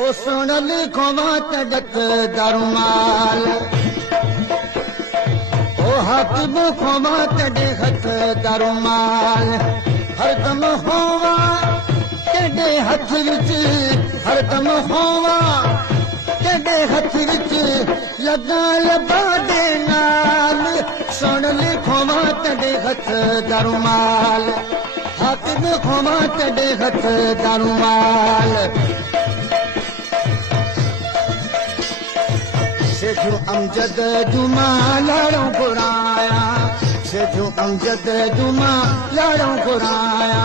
ओ सुन लिखवा तड़क दरुमाल ओ हाकिम खोवा तड़े हथ दरुमाल हरदम होवा तड़े हथ विच हरदम होवा तड़े हथ विच लगा लबा दे नाल सुन लिखवा तड़े हथ दरुमाल हाकिम खोवा तड़े हथ दरुमाल सेठू अमजद जुमा लाड़ों घुराया सेठू अमजद जुमा लाड़ों घुराया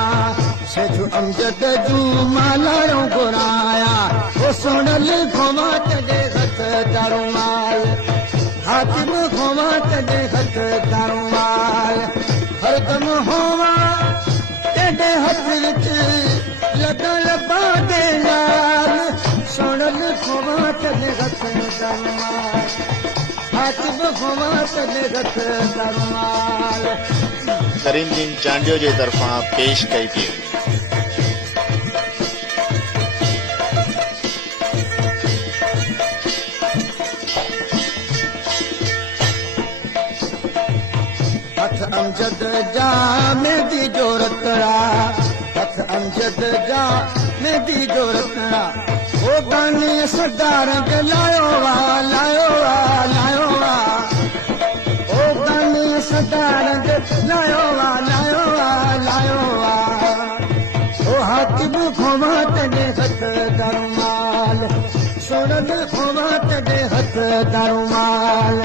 सेठू अमजद जुमा लाड़ों घुराया वो सुनल घुमा तड़े हथ दरुमाल हाकिम घुमा तड़े हथ दरुमाल हरदम होवा तड़े हथ विच लगल बादे नाल सुनल घुमा तड़े हथ दरुमाल हाकिम घुमा तड़े हथ दरुमाल करीमदीन चांडियो जे तरफ़ां पेश कई थी हथ अमजद जा मेंदी जो रतड़ा हथ अमजद जा मेंदी जो रतड़ा ओ गानी सरदार के लायो वा लायो वा लायो वा ओ गानी सरदार के लायो वा लायो वा लायो वा ओ हाकिम खोवा तड़े हथ दरुमाल सुनल खोवा तड़े हथ दरुमाल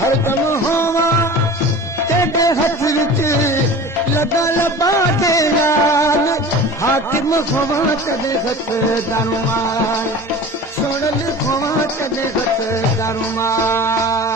हरदम होवा तड़े हथ विच लगल बादे नाल हाकिम खोवा तड़े हथ दरुमाल सुनल खोवा तड़े हथ दरुमाल